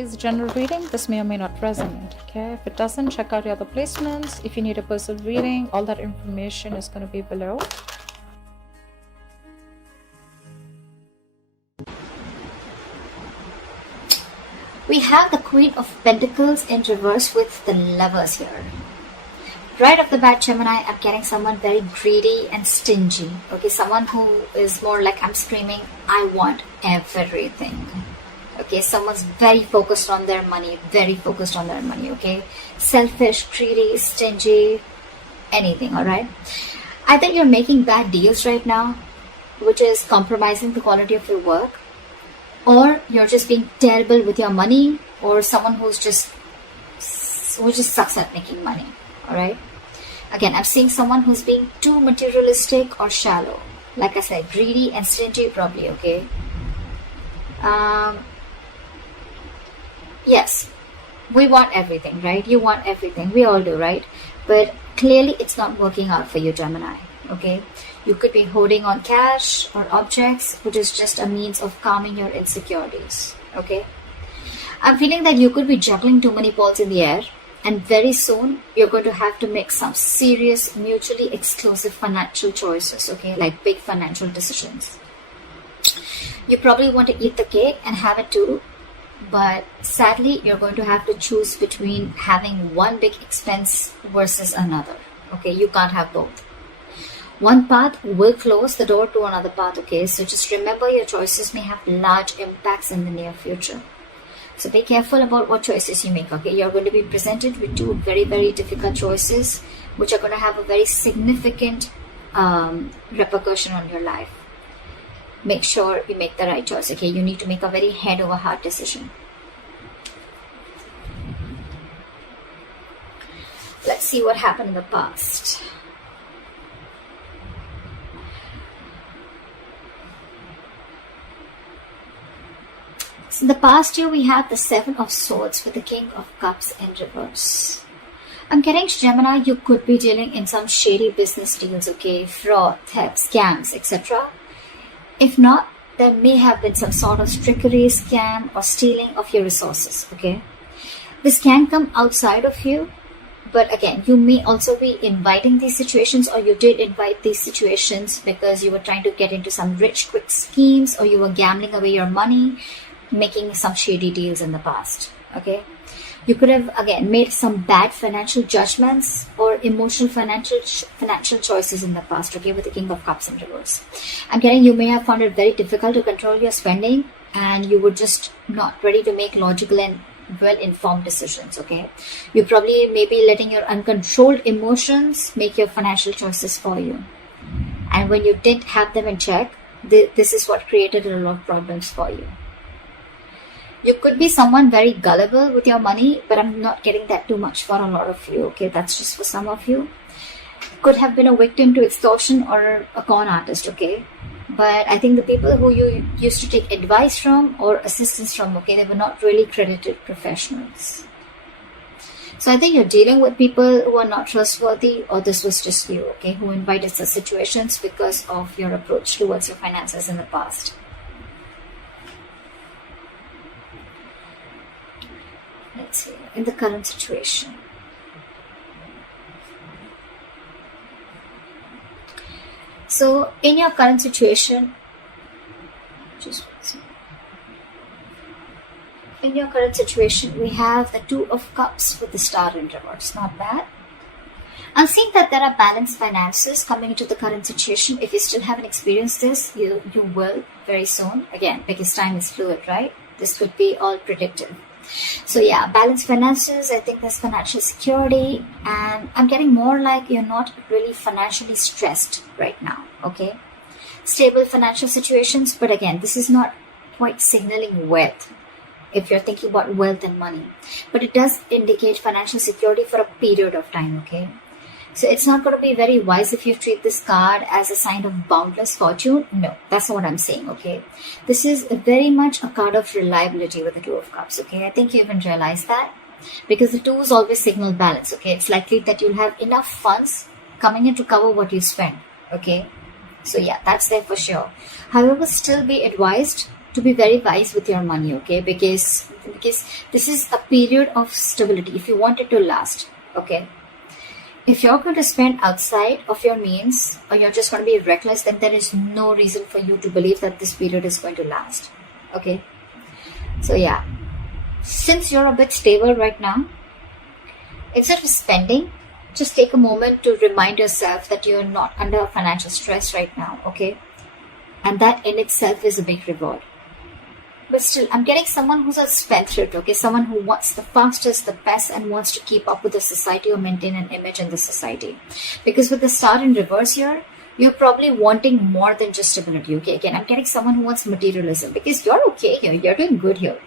is a general reading. This may or may not resonate. Okay, if it doesn't, check out your other placements. If you need a personal reading, all that information is going to be below. We have the Queen of Pentacles in reverse with the Lovers here. Right off the bat, Gemini, I'm getting someone very greedy and stingy. Okay, someone who is more like, I'm screaming, I want everything. Okay, someone's very focused on their money, okay? Selfish, greedy, stingy, anything, alright? Either you're making bad deals right now, which is compromising the quality of your work, or you're just being terrible with your money, or someone who just sucks at making money, alright? Again, I'm seeing someone who's being too materialistic or shallow. Like I said, greedy and stingy probably, okay? Yes, we want everything, right? You want everything. We all do, right? But clearly it's not working out for you, Gemini, okay? You could be holding on cash or objects, which is just a means of calming your insecurities, okay? I'm feeling that you could be juggling too many balls in the air, and very soon you're going to have to make some serious, mutually exclusive financial choices, okay? Like big financial decisions. You probably want to eat the cake and have it too, but sadly, you're going to have to choose between having one big expense versus another, okay? You can't have both. One path will close the door to another path, okay? So just remember, your choices may have large impacts in the near future. So be careful about what choices you make, okay? You're going to be presented with two very, very difficult choices, which are going to have a very significant repercussion on your life. Make sure you make the right choice, okay? You need to make a very head over heart decision. Let's see what happened in the past. So in the past year, we have the Seven of Swords with the King of Cups in reverse. I'm getting, Gemini, you could be dealing in some shady business deals, okay? Fraud, theft, scams, etc. If not, there may have been some sort of trickery, scam, or stealing of your resources, okay? This can come outside of you, but again, you may also be inviting these situations, or you did invite these situations because you were trying to get into some rich, quick schemes, or you were gambling away your money, making some shady deals in the past, okay? You could have, again, made some bad financial judgments or emotional financial choices in the past, okay, with the King of Cups in reverse. I'm getting, you may have found it very difficult to control your spending, and you were just not ready to make logical and well-informed decisions, okay? You probably may be letting your uncontrolled emotions make your financial choices for you. And when you didn't have them in check, this is what created a lot of problems for you. You could be someone very gullible with your money, but I'm not getting that too much for a lot of you, okay? That's just for some of you. Could have been a victim to extortion or a con artist, okay? But I think the people who you used to take advice from or assistance from, okay, they were not really credited professionals. So I think you're dealing with people who are not trustworthy, or this was just you, okay, who invited such situations because of your approach towards your finances in the past. Let's see, in the current situation. So, in your current situation, we have the Two of Cups with the Star in reverse. Not bad. I'm seeing that there are balanced finances coming into the current situation. If you still haven't experienced this, you will very soon. Again, because time is fluid, right? This could be all predictive. So yeah, balanced finances, I think there's financial security, and I'm getting more like you're not really financially stressed right now, okay? Stable financial situations, but again, this is not quite signaling wealth if you're thinking about wealth and money. But it does indicate financial security for a period of time, okay? So it's not going to be very wise if you treat this card as a sign of boundless fortune. No, that's not what I'm saying, okay? This is very much a card of reliability with the Two of Cups, okay? I think you even realize that, because the twos always signal balance, okay? It's likely that you'll have enough funds coming in to cover what you spend, okay? So yeah, that's there for sure. However, still be advised to be very wise with your money, okay? Because this is a period of stability if you want it to last, okay? If you're going to spend outside of your means, or you're just going to be reckless, then there is no reason for you to believe that this period is going to last, okay? So yeah, since you're a bit stable right now, instead of spending, just take a moment to remind yourself that you're not under financial stress right now, okay? And that in itself is a big reward. But still, I'm getting someone who's a spendthrift, okay? Someone who wants the fastest, the best, and wants to keep up with the society or maintain an image in the society. Because with the star in reverse here, you're probably wanting more than just stability, okay? Again, I'm getting someone who wants materialism, because you're okay here. You're doing good here.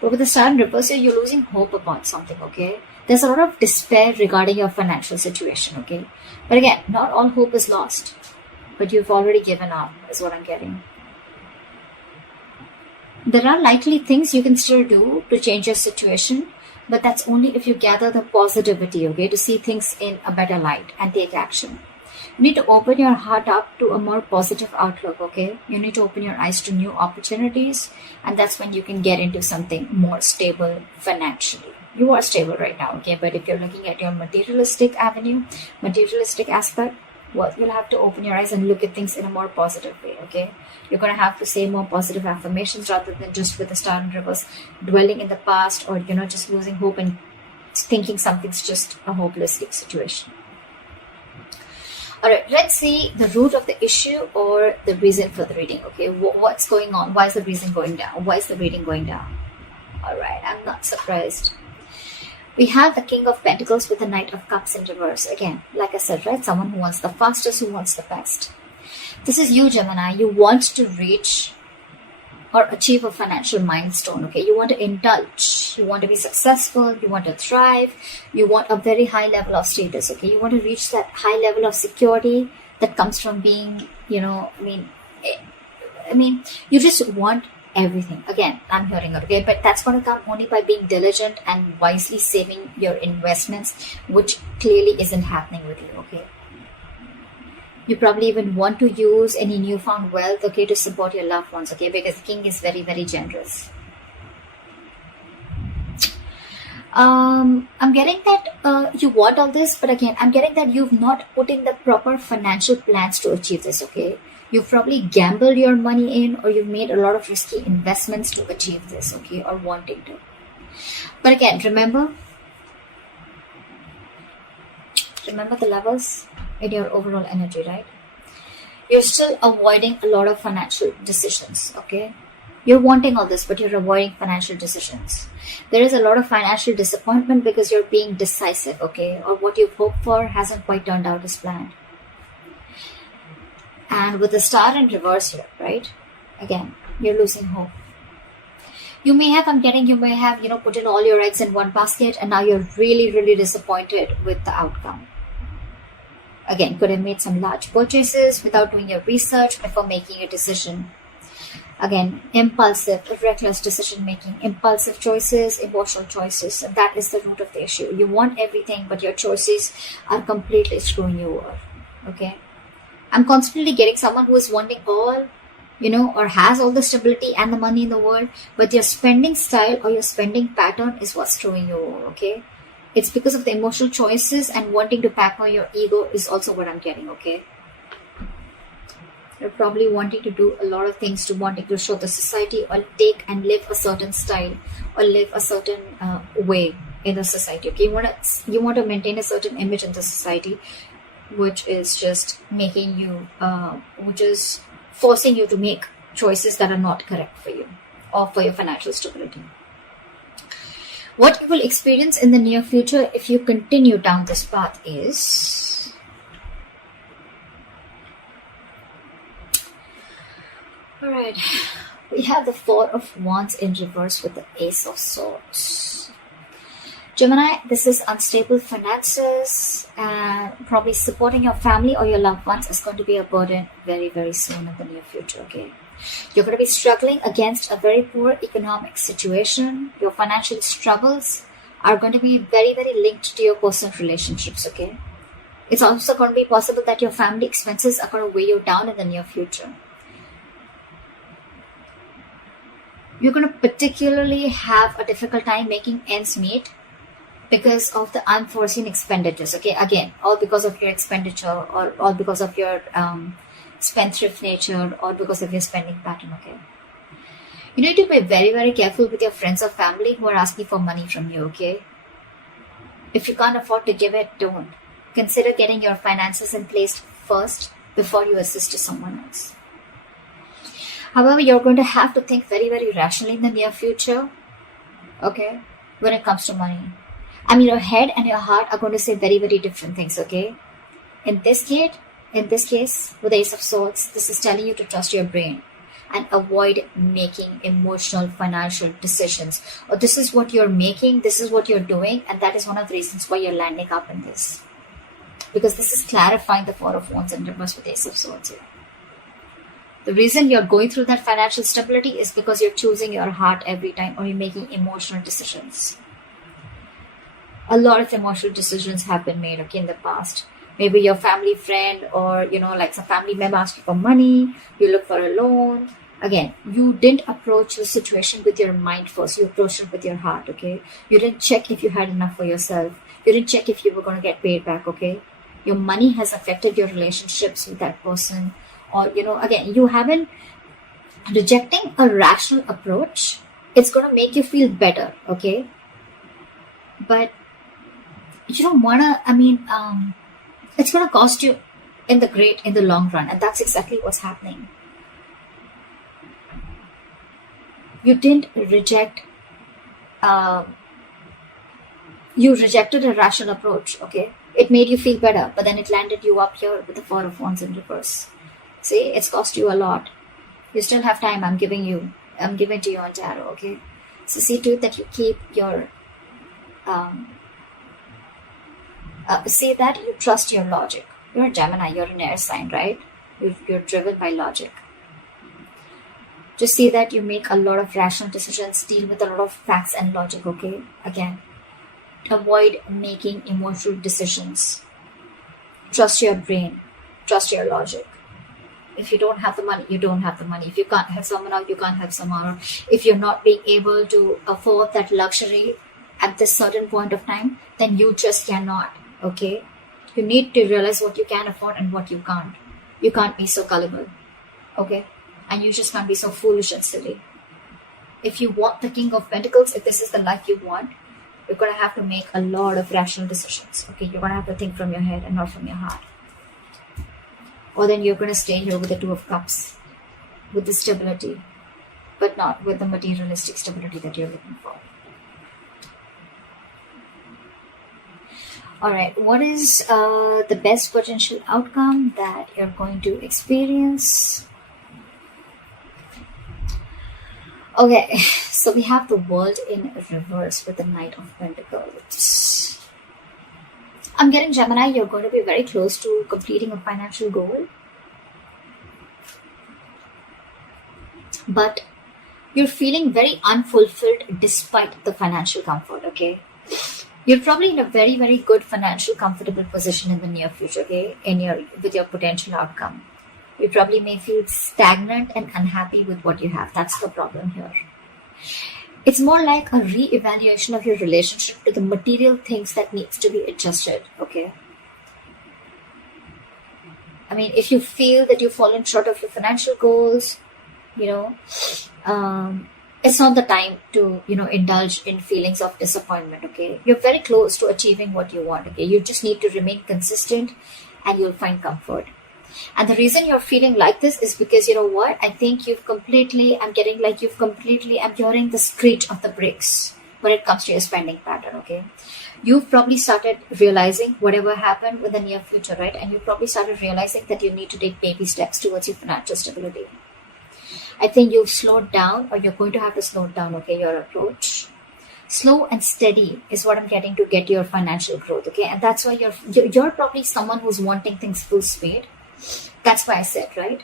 But with the star in reverse here, you're losing hope about something, okay? There's a lot of despair regarding your financial situation, okay? But again, not all hope is lost. But you've already given up, is what I'm getting. There are likely things you can still do to change your situation, but that's only if you gather the positivity, okay, to see things in a better light and take action. You need to open your heart up to a more positive outlook, okay? You need to open your eyes to new opportunities, and that's when you can get into something more stable financially. You are stable right now, okay? But if you're looking at your materialistic avenue, materialistic aspect, well, you'll have to open your eyes and look at things in a more positive way, okay? You're going to have to say more positive affirmations rather than just with the star in reverse dwelling in the past, or, just losing hope and thinking something's just a hopeless situation. All right, let's see the root of the issue or the reason for the reading, okay? What's going on? Why is the reason going down? Why is the reading going down? All right, I'm not surprised. We have the King of Pentacles with the Knight of Cups in reverse. Again, like I said, right? Someone who wants the fastest, who wants the best. This is you, Gemini. You want to reach or achieve a financial milestone, okay? You want to indulge. You want to be successful. You want to thrive. You want a very high level of status, okay? You want to reach that high level of security that comes from being, you just want everything. Again, I'm hearing it, okay? But that's going to come only by being diligent and wisely saving your investments, which clearly isn't happening with you, okay? You probably even want to use any newfound wealth, okay, to support your loved ones, okay? Because the king is very, very generous. I'm getting that you want all this, but again, I'm getting that you've not put in the proper financial plans to achieve this, okay? You've probably gambled your money in, or you've made a lot of risky investments to achieve this, okay, or wanting to. But again, remember the levels in your overall energy, right? You're still avoiding a lot of financial decisions, okay? You're wanting all this, but you're avoiding financial decisions. There is a lot of financial disappointment because you're being decisive, okay? Or what you've hoped for hasn't quite turned out as planned. And with the star in reverse here, right? Again, you're losing hope. You may have, put in all your eggs in one basket, and now you're really, really disappointed with the outcome. Again, could have made some large purchases without doing your research before making a decision. Again, impulsive, reckless decision making, impulsive choices, emotional choices. And that is the root of the issue. You want everything, but your choices are completely screwing you over. Okay? I'm constantly getting someone who is wanting all, or has all the stability and the money in the world, but your spending style or your spending pattern is what's screwing you over, okay? It's because of the emotional choices and wanting to pamper your ego is also what I'm getting, okay? You're probably wanting to do a lot of things to wanting to show the society or take and live a certain style or live a certain way in the society, okay? You want to maintain a certain image in the society, which is just making you, which is forcing you to make choices that are not correct for you or for your financial stability. What you will experience in the near future if you continue down this path is alright, we have the Four of Wands in reverse with the Ace of Swords. Gemini, this is unstable finances, and probably supporting your family or your loved ones is going to be a burden very, very soon in the near future, okay? You're going to be struggling against a very poor economic situation. Your financial struggles are going to be very, very linked to your personal relationships, okay? It's also going to be possible that your family expenses are going to weigh you down in the near future. You're going to particularly have a difficult time making ends meet because of the unforeseen expenditures. Okay, again, all because of your expenditure, or all because of your spendthrift nature, or because of your spending pattern. Okay, you need to be very, very careful with your friends or family who are asking for money from you. Okay, if you can't afford to give it, don't. Consider getting your finances in place first before you assist to someone else. However, you're going to have to think very, very rationally in the near future, okay, when it comes to money. I mean, your head and your heart are going to say very, very different things, okay? In this case, with the Ace of Swords, this is telling you to trust your brain and avoid making emotional financial decisions. Or this is what you're making, this is what you're doing, and that is one of the reasons why you're landing up in this. Because this is clarifying the Four of Wands in reverse with the Ace of Swords here. The reason you're going through that financial stability is because you're choosing your heart every time, or you're making emotional decisions. A lot of emotional decisions have been made, okay, in the past. Maybe your family friend, or, like some family member asks you for money, you look for a loan. Again, you didn't approach the situation with your mind first. You approached it with your heart, okay? You didn't check if you had enough for yourself. You didn't check if you were going to get paid back, okay? Your money has affected your relationships with that person. Or, again, you haven't rejecting a rational approach. It's going to make you feel better, okay? But you don't want to, it's going to cost you in the long run. And that's exactly what's happening. You didn't reject, you rejected a rational approach, okay? It made you feel better, but then it landed you up here with the Four of Wands in reverse. See, it's cost you a lot. You still have time. I'm giving to you on tarot, okay? So see to it that you keep your, say that you trust your logic. You're a Gemini, you're an air sign, right? You're driven by logic. Just see that you make a lot of rational decisions, deal with a lot of facts and logic, okay? Again, avoid making emotional decisions. Trust your brain. Trust your logic. If you don't have the money, you don't have the money. If you can't help someone out, you can't help someone out. If you're not being able to afford that luxury at this certain point of time, then you just cannot, okay? You need to realize what you can afford and what you can't. You can't be so gullible, okay? And you just can't be so foolish and silly. If you want the King of Pentacles, if this is the life you want, you're going to have to make a lot of rational decisions, okay? You're going to have to think from your head and not from your heart. Or then you're going to stay here with the Two of Cups, with the stability, but not with the materialistic stability that you're looking for. Alright, what is the best potential outcome that you're going to experience? Okay, so we have the World in reverse with the Knight of Pentacles. I'm getting Gemini, you're going to be very close to completing a financial goal. But you're feeling very unfulfilled despite the financial comfort, okay? You're probably in a very, very good financial comfortable position in the near future, okay? With your potential outcome. You probably may feel stagnant and unhappy with what you have. That's the problem here. It's more like a re-evaluation of your relationship to the material things that needs to be adjusted, okay? I mean, if you feel that you've fallen short of your financial goals, it's not the time to, indulge in feelings of disappointment, okay? You're very close to achieving what you want, okay? You just need to remain consistent and you'll find comfort. And the reason you're feeling like this is because, you know what? I think I'm hearing the screech of the bricks when it comes to your spending pattern, okay? You've probably started realizing whatever happened in the near future, right? And you've probably started realizing that you need to take baby steps towards your financial stability. I think you've slowed down, or you're going to have to slow down, okay, your approach. Slow and steady is what I'm getting to get your financial growth, okay? And that's why you're probably someone who's wanting things full speed. That's why I said, right?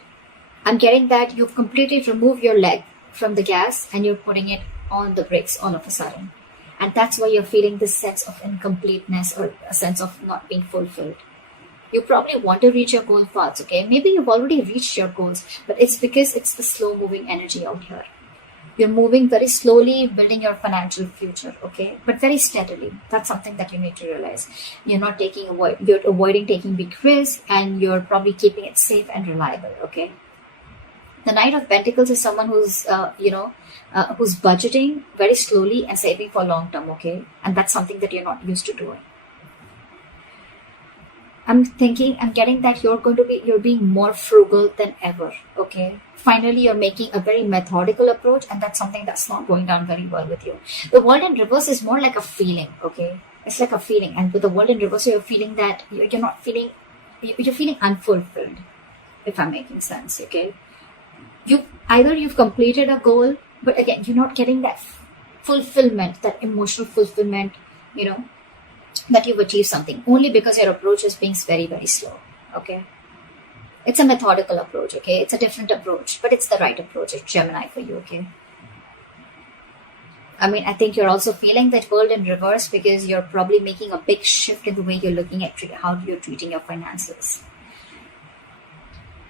I'm getting that you've completely removed your leg from the gas and you're putting it on the brakes all of a sudden. And that's why you're feeling this sense of incompleteness or a sense of not being fulfilled. You probably want to reach your goal fast, okay? Maybe you've already reached your goals, but it's because it's the slow moving energy out here. You're moving very slowly, building your financial future, okay? But very steadily. That's something that you need to realize. You're avoiding taking big risks, and you're probably keeping it safe and reliable, okay? The Knight of Pentacles is someone who's, who's budgeting very slowly and saving for long term, okay? And that's something that you're not used to doing. I'm getting that you're being more frugal than ever, okay? Finally, you're making a very methodical approach, and that's something that's not going down very well with you. The World in Reverse is more like a feeling, okay? It's like a feeling, and with the World in Reverse, you're feeling that you're feeling unfulfilled, if I'm making sense, okay? You've completed a goal, but again, you're not getting that fulfillment, that emotional fulfillment, that you've achieved something, only because your approach is being very, very slow, okay? It's a methodical approach, okay? It's a different approach, but it's the right approach. It's Gemini for you, okay? I think you're also feeling that World in Reverse because you're probably making a big shift in the way you're looking at how you're treating your finances.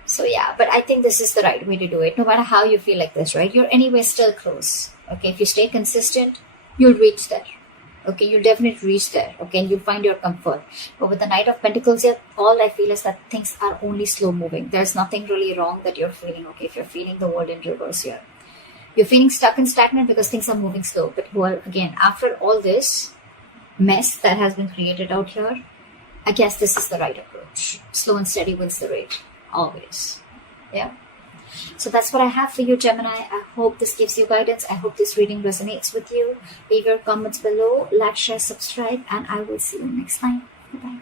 So yeah, but I think this is the right way to do it. No matter how you feel like this, right? You're anyway still close, okay? If you stay consistent, you'll reach there. Okay, you'll definitely reach there, okay, and you'll find your comfort. But with the Knight of Pentacles here, all I feel is that things are only slow moving. There's nothing really wrong that you're feeling, okay, if you're feeling the World in Reverse here. You're feeling stuck and stagnant because things are moving slow. But well, again, after all this mess that has been created out here, I guess this is the right approach. Slow and steady wins the race, always. Yeah. So that's what I have for you, Gemini. I hope this gives you guidance. I hope this reading resonates with you. Leave your comments below, like, share, subscribe, and I will see you next time. Bye-bye.